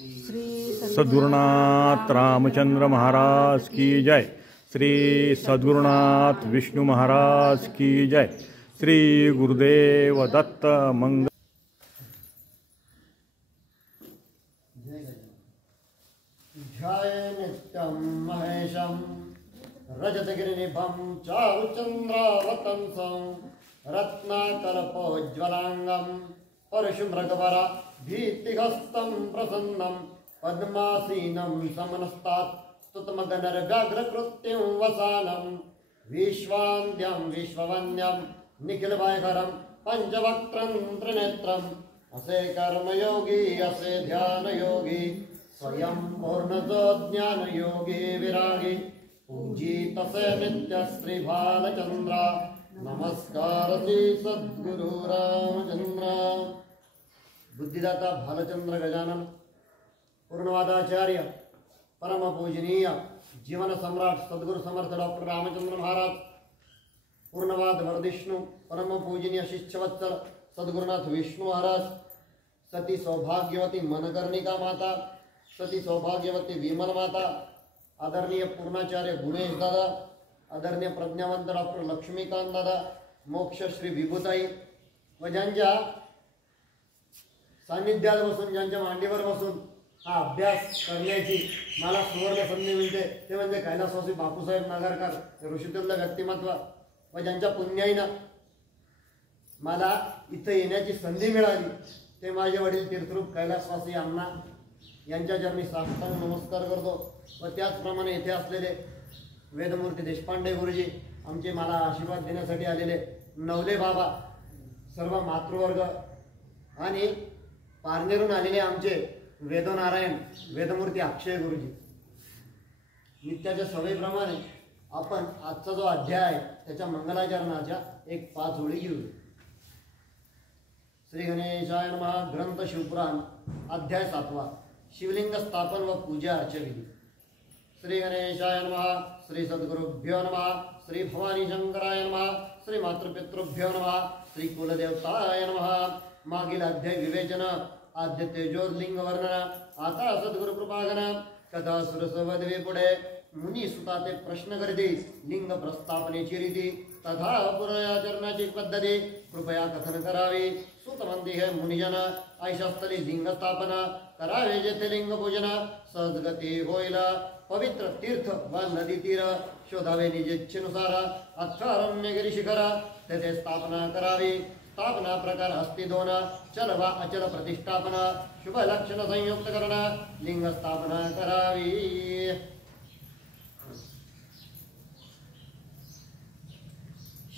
सद्गुरुनाथ रामचंद्र महाराज की जय। श्री सद्गुरुनाथ विष्णु महाराज की जय। श्री गुरुदेव दत्त मंगल। ध्याये नित्यं महेशं रजतगिरिनिभं चारुचन्द्रावतंसं रत्नाकल्पोज्ज्वलांगं परशुमृगवर भीतिहस्तं प्रसन्नं पद्मासीनं समनस्तात् स्तुतमगनर्व्याघ्रकृत्यं वसानं विश्वान्त्यं विश्ववन्यं निखिलभयकरं पंचवक्त्रं त्रिनेत्रम् असे कर्मयोगी असे ध्यानयोगी स्वयं पूर्णतो ज्ञानयोगी विरागी पूजित से नित्य श्री बालचंद्र नमस्कार श्री सद्गुरु रामचंद्र। बुद्धिदाता भालचंद्र गजानन पूर्णवादाचार्य परम पूजनीय जीवन सम्राट सद्गुरु समर्थ डॉक्टर रामचंद्र महाराज पूर्णवाद वर्धिष्णु परम पूजनीय शिष्यवत्सल सद्गुरुनाथ विष्णु महाराज सती सौभाग्यवती मनकर्णिका माता सती सौभाग्यवती विमल माता आदरणीय पूर्णाचार्य गुणेश दादा आदरणीय प्रज्ञावंत डॉक्टर लक्ष्मीकांत दादा मोक्ष श्री विभूताई व ज्यांच्या सान्निध्यात बसून ज्यांच्या मांडीवर बसून हा अभ्यास करण्याची मला सुवर्ण संधी मिळते ते म्हणजे कैलासवासी बापूसाहेब नागरकर ऋषितुल्य व्यक्तिमत्व व ज्यांच्या पुण्याईनं मला इथं येण्याची संधी मिळाली ते माझे वडील तीर्थरूप कैलासवासी अण्णा यांच्या चरणी साष्टांग नमस्कार करतो व त्याचप्रमाणे येथे असलेले वेदमूर्ती देशपांडे गुरुजी आमचे मला आशीर्वाद देण्यासाठी आलेले नवले बाबा सर्व मातृवर्ग आणि पारनेरून आलेले आमचे वेदनारायण वेदमूर्ती अक्षय गुरुजी। नित्याच्या सवयीप्रमाणे आपण आजचा जो अध्याय आहे त्याच्या मंगलाचरणाच्या एक 5 ओळी घेऊ। श्री गणेशाय नमः। ग्रंथ शिवपुराण अध्याय 7 शिवलिंग स्थापन व पूजा अर्चविधी। श्री गणेशाय नमः। श्री सद्गुरुभ्यो नमः। श्री भवानी शंकराय नमः। श्री मातृपितृभ्यो नमः। श्री कुलदेवताय नमः। मागील अध्याय विवेचन आद्य तेजोलिंग वर्णन आता सद्गुरु कृपागण कथा सुरसवदवे पुढे मुनी सुता ते प्रश्न करते लिंग प्रस्थापनेची रीती तथा पुराचरणाची पद्धती कृपया कथन करावी। सुतमंदी हे मुनिजन ऐशास्थली लिंग स्थापना करावे जेथे लिंग पूजन सहजगती होईल पवित्र तीर्थ व नदी तीर शोधावे निजेच्छेनुसार अथारण्यगिरी शिखर तेथे स्थापना करावी। स्थापना प्रकार हस्ती 2 चल व अचल प्रतिष्ठापन शुभ लक्षण संयुक्त करण लिंग स्थापना करावी।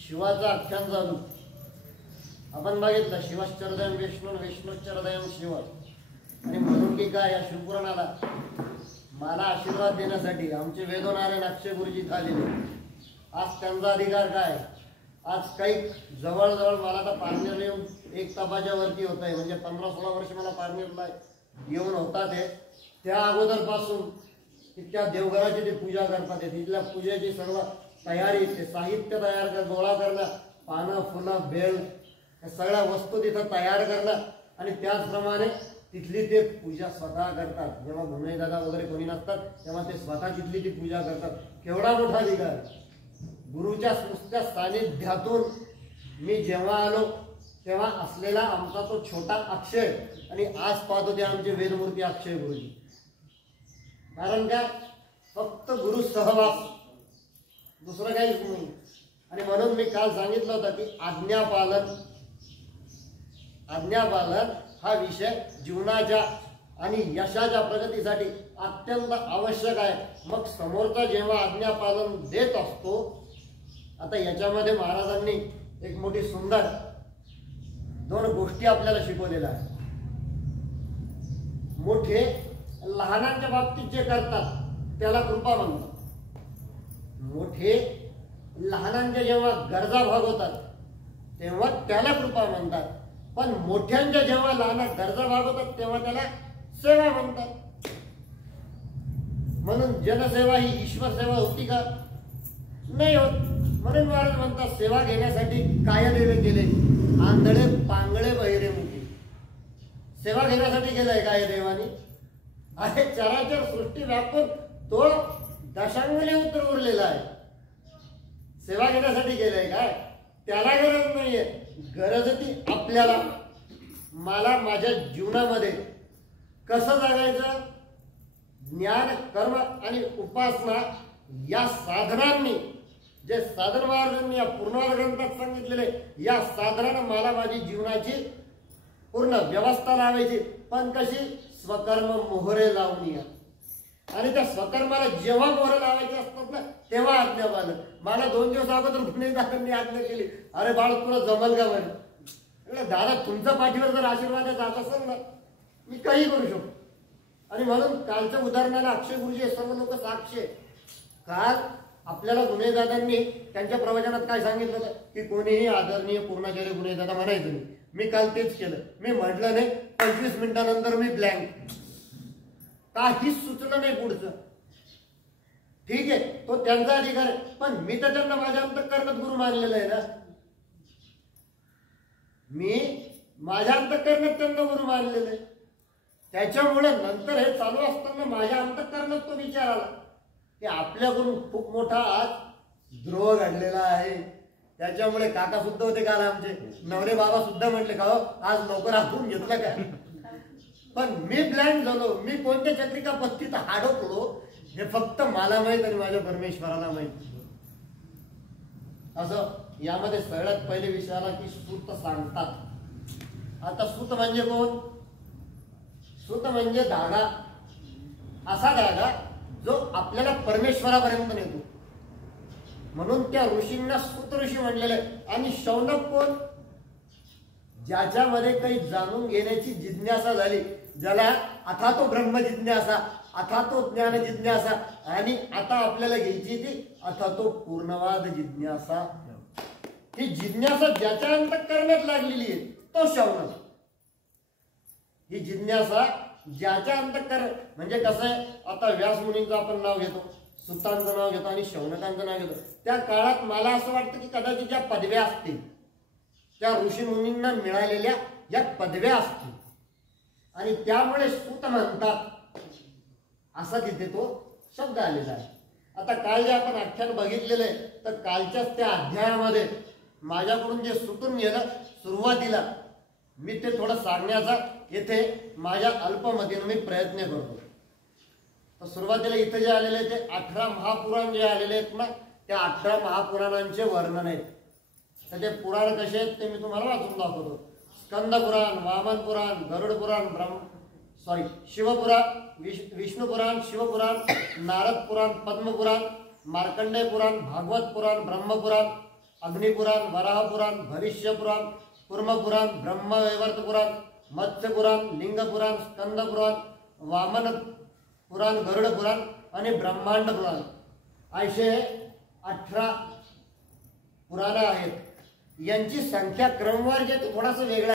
शिवाचा आख्यान चालू आपण बघितलं शिवश्चरदयं विष्णू विष्णुश्चरदयं शिव आणि म्हणून की काय या शिवपुराणाला मला आशीर्वाद देण्यासाठी आमचे वेदनारायण अक्षय गुरुजी आलेले। आज त्यांचा अधिकार काय आज काही जवळजवळ मला तर पारनेरला येऊन 1 तासाच्या वरती होत आहे म्हणजे 15-16 वर्ष मला पारनेरला येऊन होता ते त्या अगोदरपासून तिथल्या देवघराची ते पूजा करतात तिथल्या पूजेची सर्व तयारी ते साहित्य तयार कर गोळा करणं पानं फुलं बेल या सगळ्या वस्तू तिथं तयार करणं आणि त्याचप्रमाणे तिथली ते पूजा स्वतः करतात। जेव्हा भुमणे दादा वगैरे कोणी नसतात तेव्हा ते स्वतः तिथली ती पूजा करतात। केवढा मोठा अधिकार गुरुच्या नुसत्या सानिध्यातून मी जेव्हा आलो तेव्हा असलेला आमचा तो छोटा अक्षय आणि आज पाहतो ते आमचे वेदमूर्ती अक्षय गुरुजी। कारण काय फक्त गुरु सहवास दुसरं काहीच नाही। आणि म्हणून मी काल सांगितलं होतं की आज्ञापालन हा विषय जीवनाच्या आणि यशाच्या प्रगतीसाठी अत्यंत आवश्यक आहे। मग समोरचा जेव्हा आज्ञापालन देत असतो आता याच्यामध्ये महाराजांनी एक मोठी सुंदर 2 गोष्टी आपल्याला शिकवलेल्या आहेत। मोठे लहानांच्या बाबतीत जे करतात त्याला कृपा म्हणतात। मोठे लहानांच्या जेव्हा गरजा भागवतात तेव्हा त्याला कृपा म्हणतात पण मोठ्यांच्या जेव्हा लहान गरजा भागवतात तेव्हा त्याला सेवा म्हणतात। म्हणून जनसेवा ही ईश्वर सेवा होती का नाही होत। म्हणून महाराज म्हणतात सेवा घेण्यासाठी काय देवे केले आंधळे पांगळे बहिरे मुखी सेवा घेण्यासाठी केलंय काय देवानी आणि चराचर सृष्टी व्यापून तो दशांगुली उत्तर उरलेला आहे. सेवा घेण्यासाठी गेलाय काय? त्याला गरज नाहीये. गरज ती आपल्याला, मला माझ्या जीवनामध्ये कसं जगायचं, ज्ञान कर्म आणि उपासना या साधनांनी, जे साधन महाराजांनी या पूर्णवाद ग्रंथात सांगितलेले, या साधनानं मला माझी जीवनाची पूर्ण व्यवस्था लावायची. पण कशी? स्वकर्म मोहरे लावून. आणि त्या स्वकर्माला जेव्हा मोहरे लावायचे असतात ना, तेव्हा आज्ञा मानलं. मला 2 दिवस अगोदर गुन्हेगारांनी आज्ञा केली, अरे बाळ तुला जमल का म्हणे. दादा तुमच्या पाठीवर जर आशीर्वाद जात असेल ना, मी काही करू शकतो. आणि म्हणून कालच्या उदाहरणाला अक्षय गुरुजी सर्व लोक साक्ष आहे. काल आपल्याला गुन्हेदारांनी त्यांच्या प्रवचनात काय सांगितलं होतं की कोणीही आदरणीय पूर्णाचार्य गुन्हेदादा म्हणायचं नाही. मी काल तेच केलं. मी म्हटलं नाही, 25 मिनिटानंतर मी ब्लँक, काहीच सुचलं नाही पुढचं. ठीक आहे, तो त्यांचा अधिकार आहे, पण मी तर त्यांना माझ्या अंतःकरणात गुरु मानलेलं आहे ना. मी माझ्या अंतःकरणात त्यांना गुरु मानलेलं आहे. त्याच्यामुळे नंतर हे चालू असताना माझ्या अंतःकरणात तो विचार आला की आपल्याकडून खूप मोठा आज द्रोह घडलेला आहे. त्याच्यामुळे काका सुद्धा होते काल आमचे, नवरे बाबा सुद्धा म्हटले का हो आज लवकर आखून घेतलं काय. पण मी ब्लँक झालो. मी कोणत्या चक्रिका पत्तीत अडकलो हे फक्त मला माहित आणि माझ्या परमेश्वराला माहित. असं यामध्ये सगळ्यात पहिले विषय आला की सूत सांगतात. आता सूत म्हणजे कोण? सूत म्हणजे धागा, असा धागा जो आपल्याला परमेश्वरापर्यंत नेतो. म्हणून त्या ऋषींना सूत ऋषी म्हणलेलं आहे. आणि शौनक कोण? ज्याच्यामध्ये काही जाणून घेण्याची जिज्ञासा झाली, ज्याला अथातो ब्रह्म जिज्ञासा, अथातो ज्ञान जिज्ञासा, आणि आता आपल्याला घ्यायची ती अथातो पूर्णवाद जिज्ञासा. ही जिज्ञासा ज्याच्या अंतःकरणात लागलेली आहे तो शौनक. ही जिज्ञासा ज्याच्या अंतःकरण, म्हणजे कसं आहे, आता व्यास मुनींचं आपण नाव घेतो, सुतांचं नाव घेतो आणि शौनकांचं नाव घेतो. त्या काळात मला असं वाटतं की कदाचित ज्या पदव्या असतील त्या ऋषी मुनींना मिळालेल्या या पदव्या असतील आणि त्यामुळे सूत म्हणतात असा तिथे तो शब्द आलेला आहे. आता काल जे आपण आख्यान बघितलेलं आहे, तर कालच्याच त्या अध्यायामध्ये माझ्याकडून जे सुटून गेलं सुरुवातीला, मी ते थोडं सांगण्याचा येथे माझ्या अल्पमतीने मी प्रयत्न करतो. तर सुरुवातीला इथे जे आलेले ते 18 महापुराण जे आलेले आहेत ना, त्या 18 महापुराणांचे वर्णन आहेत. तर ते पुराण कसे आहेत ते मी तुम्हाला वाचून दाखवतो. स्कंद पुराण, वामन पुराण, गरुड पुराण, शिवपुराण, विष्णू पुराण, शिवपुराण, नारद पुराण, पद्मपुराण, मार्कंडेय पुराण, भागवत पुराण, ब्रह्मपुराण, अग्निपुराण, वराह पुराण, भविष्य पुराण, कुर्म पुराण, ब्रह्मवैवर्त पुराण, मत्स्य पुराण, लिंग पुराण, स्कंद पुराण, वामन पुराण, गरुड पुराण आणि ब्रह्मांड पुराण, असे 18 पुराण आहेत. यांची संख्या क्रमवार जे थोडासा वेगळा